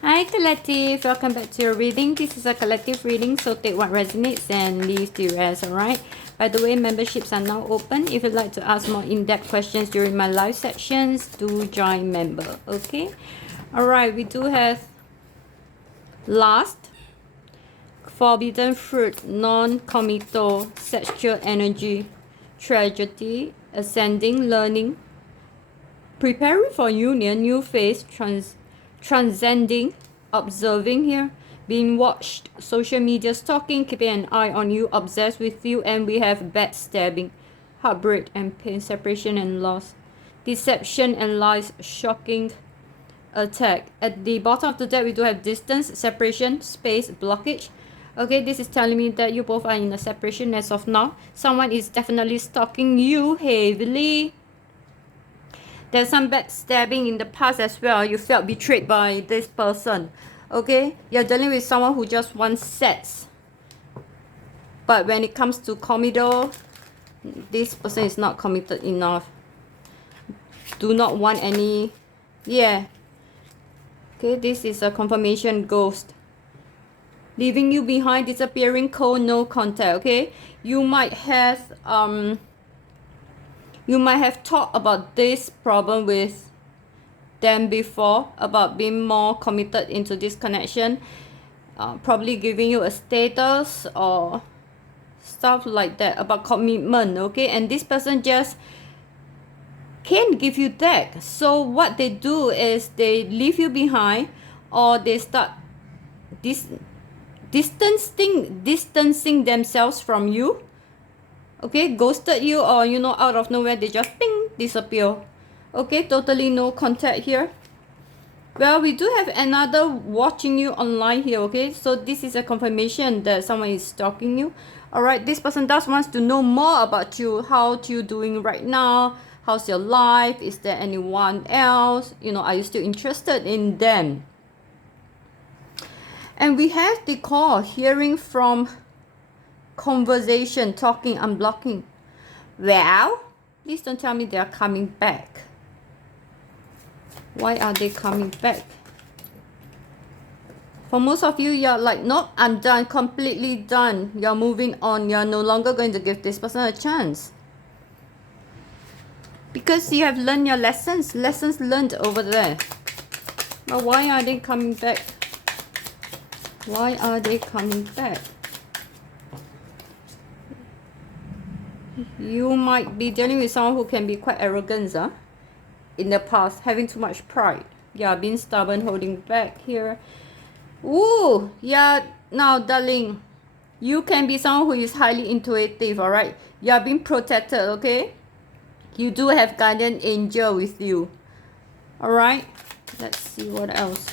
Hi Collective, welcome back to your reading. This is a collective reading, so take what resonates and leave the rest, alright? By the way, memberships are now open. If you'd like to ask more in-depth questions during my live sections, do join member, okay? Alright, we do have lust, forbidden fruit, non-committal, sexual energy, tragedy, ascending, learning, preparing for union, new phase, transcending, observing here, being watched, social media stalking, keeping an eye on you, obsessed with you, and we have backstabbing, heartbreak and pain, separation and loss, deception and lies, shocking, attack. At the bottom of the deck, we do have distance, separation, space, blockage. Okay, this is telling me that you both are in a separation as of now. Someone is definitely stalking you heavily. There's some backstabbing in the past as well. You felt betrayed by this person. Okay, you're dealing with someone who just wants sex. But when it comes to committal, this person is not committed enough. Do not want any. Yeah. Okay, this is a confirmation ghost. Leaving you behind, disappearing, cold, no contact. Okay, you might have talked about this problem with them before, about being more committed into this connection, probably giving you a status or stuff like that, about commitment. Okay, and this person just can't give you that. So what they do is they leave you behind, or they start distancing themselves from you. Okay, ghosted you, or out of nowhere they just ping, disappear. Okay, totally no contact here. Well, we do have another watching you online here. Okay, so this is a confirmation that someone is stalking you. All right, this person does wants to know more about you. How you doing right now? How's your life? Is there anyone else? Are you still interested in them? And we have the call, hearing from, conversation, talking, unblocking. Well, please don't tell me they are coming back. Why are they coming back? For most of you, you're like, nope, I'm done, completely done. You're moving on. You're no longer going to give this person a chance. Because you have learned your lessons learned over there. But why are they coming back? Why are they coming back? You might be dealing with someone who can be quite arrogant, in the past, having too much pride. Yeah, being stubborn, holding back here. Ooh, yeah, now, darling, you can be someone who is highly intuitive, alright? You are being protected, okay? You do have guardian angel with you. Alright, let's see what else.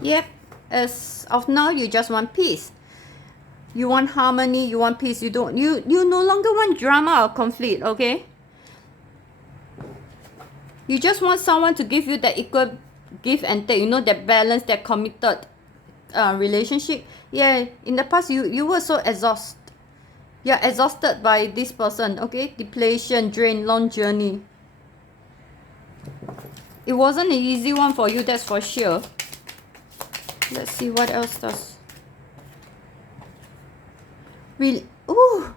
Yep, as of now, you just want peace. You want harmony, you want peace. You no longer want drama or conflict, okay? You just want someone to give you that equal give and take, that balance, that committed relationship. Yeah, in the past you were so exhausted. You're exhausted by this person, okay? Depletion, drain, long journey. It wasn't an easy one for you, that's for sure. Let's see what else does. Ooh,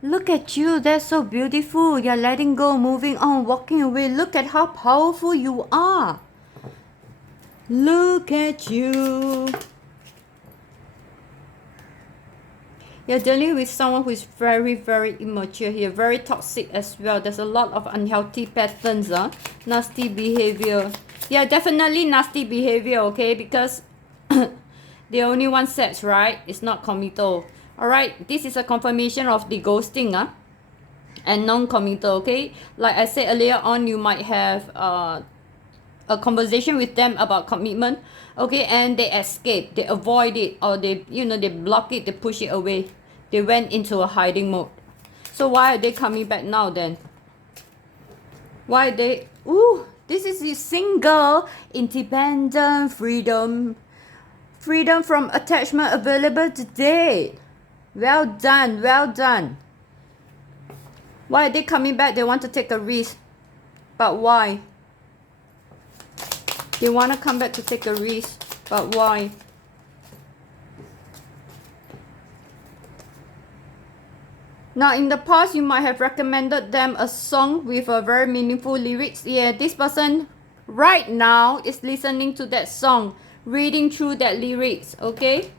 look at you, that's so beautiful. You're letting go, moving on, walking away. Look at how powerful you are. Look at you. You're dealing with someone who is very, very immature here, very toxic as well. There's a lot of unhealthy patterns, nasty behavior. Yeah, definitely nasty behavior, okay? Because they only want sex, right? It's not committal. Alright, this is a confirmation of the ghosting, and non-committal, okay? Like I said earlier on, you might have a conversation with them about commitment, okay, and they escape, they avoid it, or they block it, they push it away. They went into a hiding mode. So why are they coming back now then? Why are they? Ooh, this is the single, independent, freedom from attachment available today. Well done, well done. Why are they coming back? They want to take a risk. But why? They want to come back to take a risk, but why? Now, in the past, you might have recommended them a song with a very meaningful lyrics. Yeah, this person right now is listening to that song, reading through that lyrics, okay?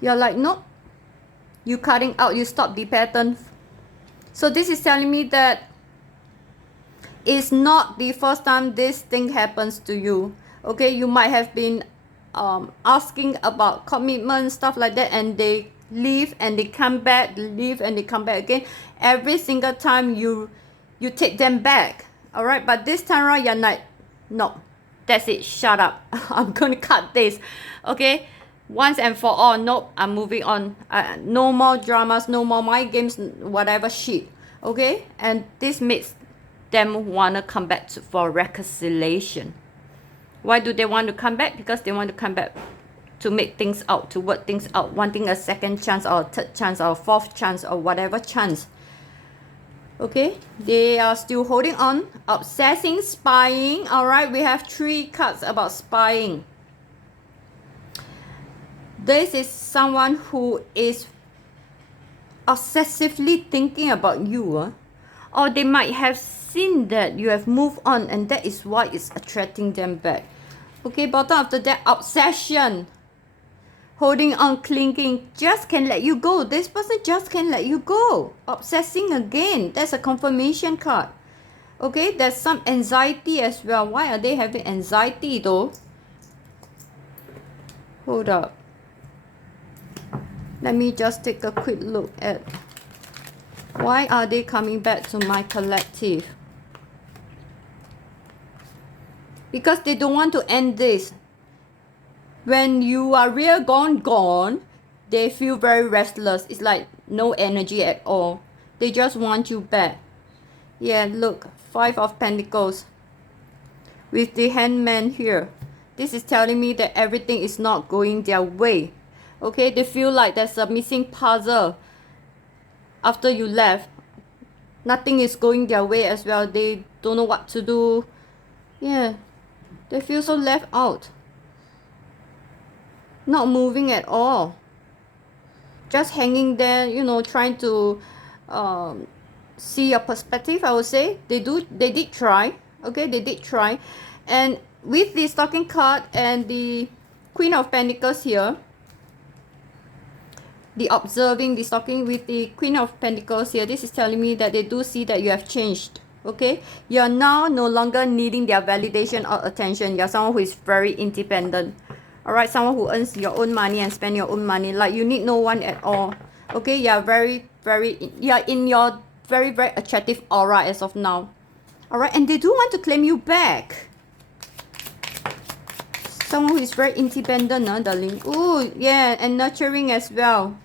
You're like, nope. You cutting out, you stop the pattern. So this is telling me that it's not the first time this thing happens to you, okay? You might have been asking about commitment, stuff like that, and they leave and they come back, leave and they come back again. Every single time you take them back, all right? But this time around, you're like, no, that's it, shut up. I'm gonna cut this, okay? Once and for all, nope, I'm moving on. No more dramas, no more mind games, whatever shit, okay? And this makes them wanna come back for reconciliation. Why do they want to come back? Because they want to come back to make things out, to work things out, wanting a second chance or a third chance or a fourth chance or whatever chance. Okay, they are still holding on, obsessing, spying. All right, we have 3 cards about spying. This is someone who is obsessively thinking about you, or they might have seen that you have moved on and that is why it's attracting them back. Okay, bottom of the deck, obsession, holding on, clinging, just can't let you go. This person just can't let you go. Obsessing again, that's a confirmation card. Okay, there's some anxiety as well. Why are they having anxiety though? Hold up, let me just take a quick look at why are they coming back to my collective. Because they don't want to end this. When you are real gone, they feel very restless. It's like no energy at all. They just want you back. Yeah, look, 5 of Pentacles with the Hangman here. This is telling me that everything is not going their way. Okay, they feel like there's a missing puzzle after you left. Nothing is going their way as well. They don't know what to do. Yeah, they feel so left out. Not moving at all. Just hanging there, you know, trying to see your perspective, I would say. They did try. Okay, they did try. And with the Stalking card and the Queen of Pentacles here, the observing, the Stalking with the Queen of Pentacles here, this is telling me that they do see that you have changed. Okay, you're now no longer needing their validation or attention. You're someone who is very independent. All right, someone who earns your own money and spend your own money. Like you need no one at all. Okay, you're you're in your very attractive aura as of now. All right, and they do want to claim you back. Someone who is very independent, darling. Oh, yeah, and nurturing as well.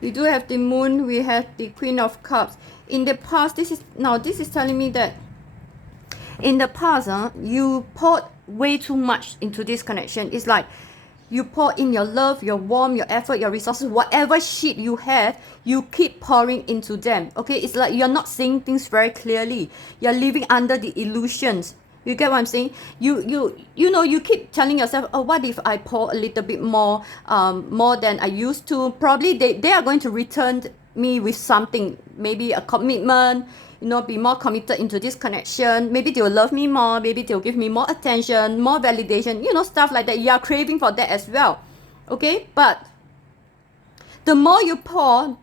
We do have the Moon. We have the Queen of Cups. In the past, this is telling me that in the past, you poured way too much into this connection. It's like you pour in your love, your warmth, your effort, your resources, whatever shit you have, you keep pouring into them. Okay, it's like you're not seeing things very clearly. You're living under the illusions. You get what I'm saying? You know, you keep telling yourself, oh, what if I pour a little bit more than I used to? Probably they are going to return me with something, maybe a commitment, you know, be more committed into this connection. Maybe they'll love me more, maybe they'll give me more attention, more validation, you know, stuff like that. You are craving for that as well. Okay, but the more you pour,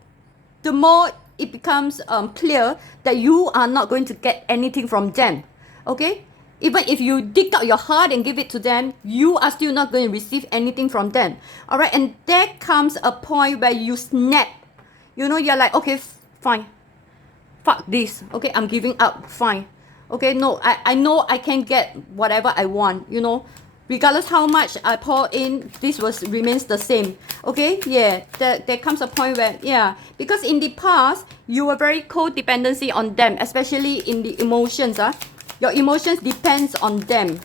the more it becomes clear that you are not going to get anything from them. Okay, even if you dig out your heart and give it to them, you are still not going to receive anything from them. All right, and there comes a point where you snap. You know, you're like, okay, fine, fuck this. Okay, I'm giving up. Fine. Okay, no, I know I can get whatever I want. You know, regardless how much I pour in, this remains the same. Okay, yeah, there comes a point where, yeah, because in the past you were very codependency on them, especially in the emotions. Your emotions depends on them.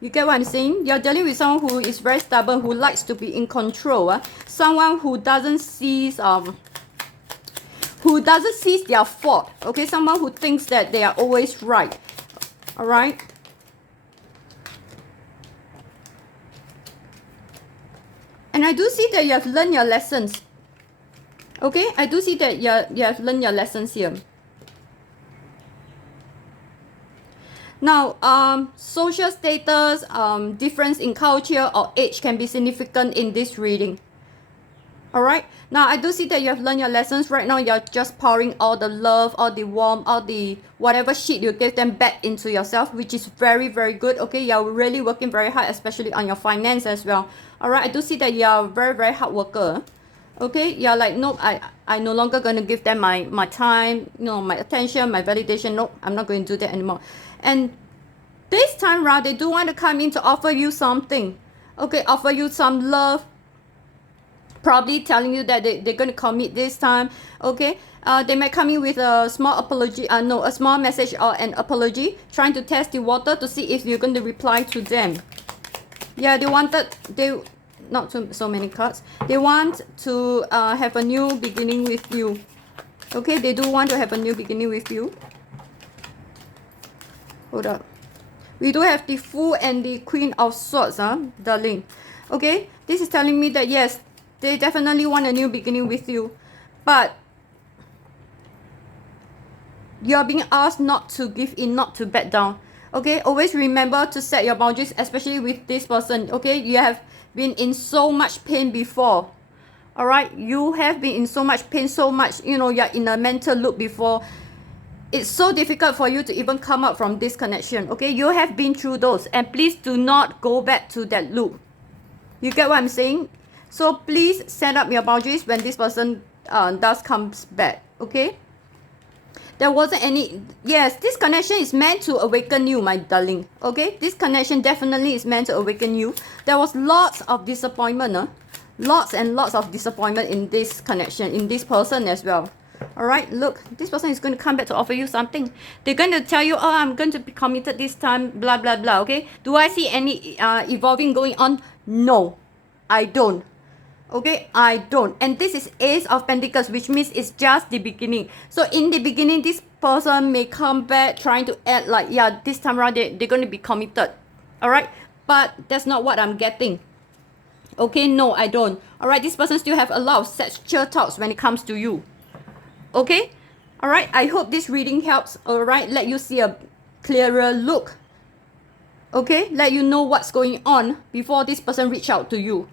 You get what I'm saying? You're dealing with someone who is very stubborn, who likes to be in control. Someone who doesn't see who doesn't see their fault. Okay, someone who thinks that they are always right. All right. And I do see that you have learned your lessons. Okay, I do see that you have learned your lessons here. Now, social status, difference in culture or age can be significant in this reading. Alright, now I do see that you have learned your lessons. Right now, you're just pouring all the love, all the warmth, all the whatever shit you give them back into yourself, which is very, very good. Okay, you're really working very hard, especially on your finance as well. Alright, I do see that you're a very, very hard worker. Okay, you're like, nope, I no longer going to give them my time, my attention, my validation. Nope, I'm not going to do that anymore. And this time around, they do want to come in to offer you something. Okay, offer you some love. Probably telling you that they're going to commit this time. Okay, they might come in with a small apology, a small message or an apology, trying to test the water to see if you're going to reply to them. Yeah, not so many cards. They want to have a new beginning with you. Okay, they do want to have a new beginning with you. Hold up. We do have the Fool and the Queen of Swords, darling. Okay, this is telling me that yes, they definitely want a new beginning with you. But you're being asked not to give in, not to back down. Okay, always remember to set your boundaries, especially with this person. Okay, you have been in so much pain before. Alright, you have been in so much pain, so much, you're in a mental loop before. It's so difficult for you to even come out from this connection. Okay, you have been through those, and please do not go back to that loop. You get what I'm saying? So please set up your boundaries when this person does comes back. Okay, there wasn't any. Yes, this connection is meant to awaken you, my darling. Okay, this connection definitely is meant to awaken you. There was lots of disappointment, lots and lots of disappointment in this connection, in this person as well. Alright, look, this person is going to come back to offer you something. They're going to tell you, oh, I'm going to be committed this time, blah, blah, blah, okay? Do I see any evolving going on? No, I don't. Okay, I don't. And this is Ace of Pentacles, which means it's just the beginning. So in the beginning, this person may come back trying to act like, yeah, this time around, they're going to be committed. Alright, but that's not what I'm getting. Okay, no, I don't. Alright, this person still have a lot of sexual thoughts when it comes to you. Okay, all right, I hope this reading helps. All right, let you see a clearer look. Okay, let you know what's going on before this person reach out to you.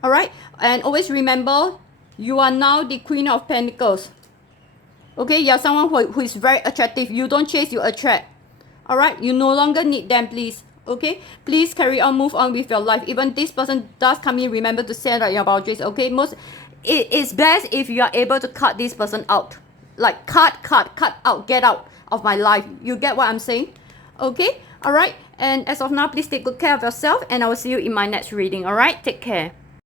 All right, and always remember, you are now the Queen of Pentacles. Okay, you're someone who is very attractive. You don't chase, you attract. All right, you no longer need them, please. Okay, please carry on, move on with your life. Even this person does come in, remember to set out your boundaries. Okay, it is best if you are able to cut this person out. Like cut out, get out of my life. You get what I'm saying? Okay, all right. And as of now, please take good care of yourself, and I will see you in my next reading. All right, take care.